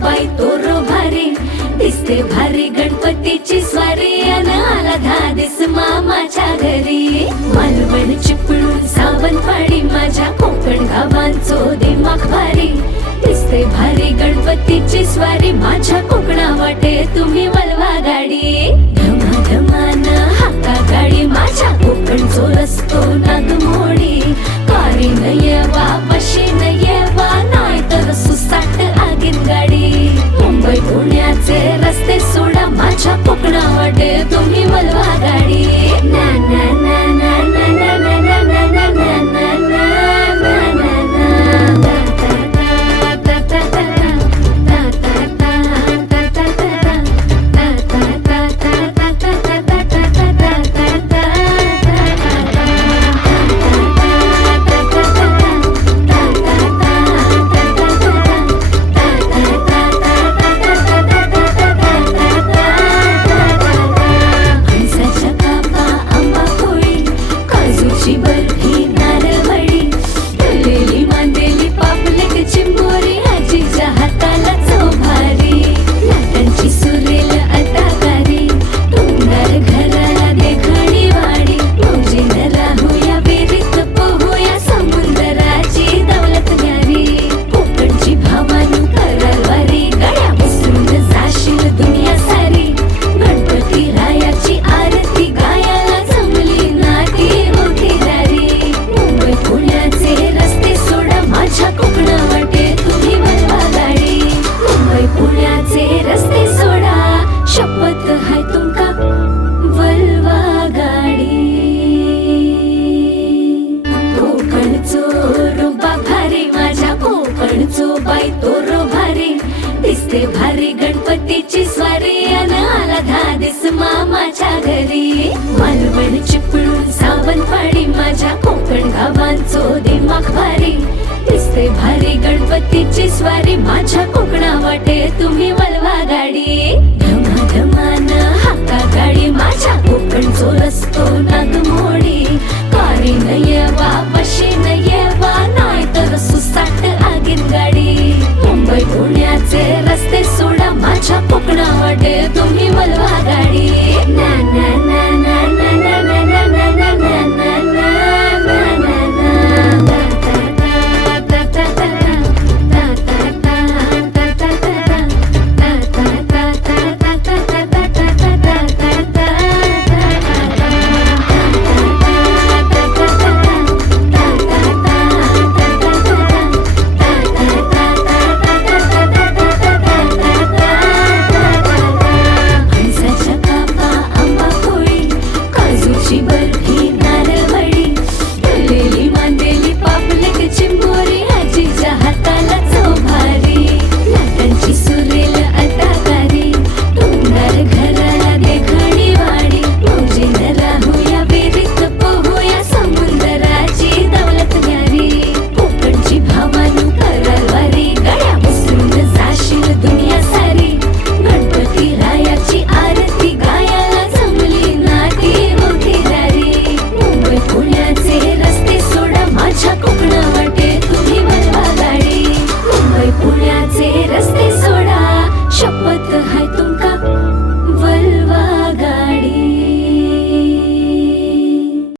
बाई तोरो भारी दिसते भारी गणपतीची स्वारी अन आला धादिस मामाच्या घरी मालवण चिपळूण सावंतवाडी माझ्या कोकण गावांचो दिमाग भारी दिसते भारी गणपतीची स्वारी माझ्या कोकणा वाटे तुम्ही वलवा गाडी धमा धमान हाका गाडी माझ्या कोकणचो रस्तो नागमोडी कारी न येवा पशी न येवा नाही तर सुसाट आगीन गाडी मुंबई पुण्याचे रस्ते सोडा माझ्या कोकणा वाटे तुम्ही वलवा गाडी ना ना ना ना ना ना ना ना ना ना ना ना ना बाई तोरो भारी दिसते भारी गणपतीची स्वारी अन आला धादिस मामाच्या घरी मालवण चिपळूण सावंतवाडी माझ्या कोकण गावांचो दिमाग भारी दिसते भारी गणपतीची स्वारी माझ्या कोकणा वाटे तुम्ही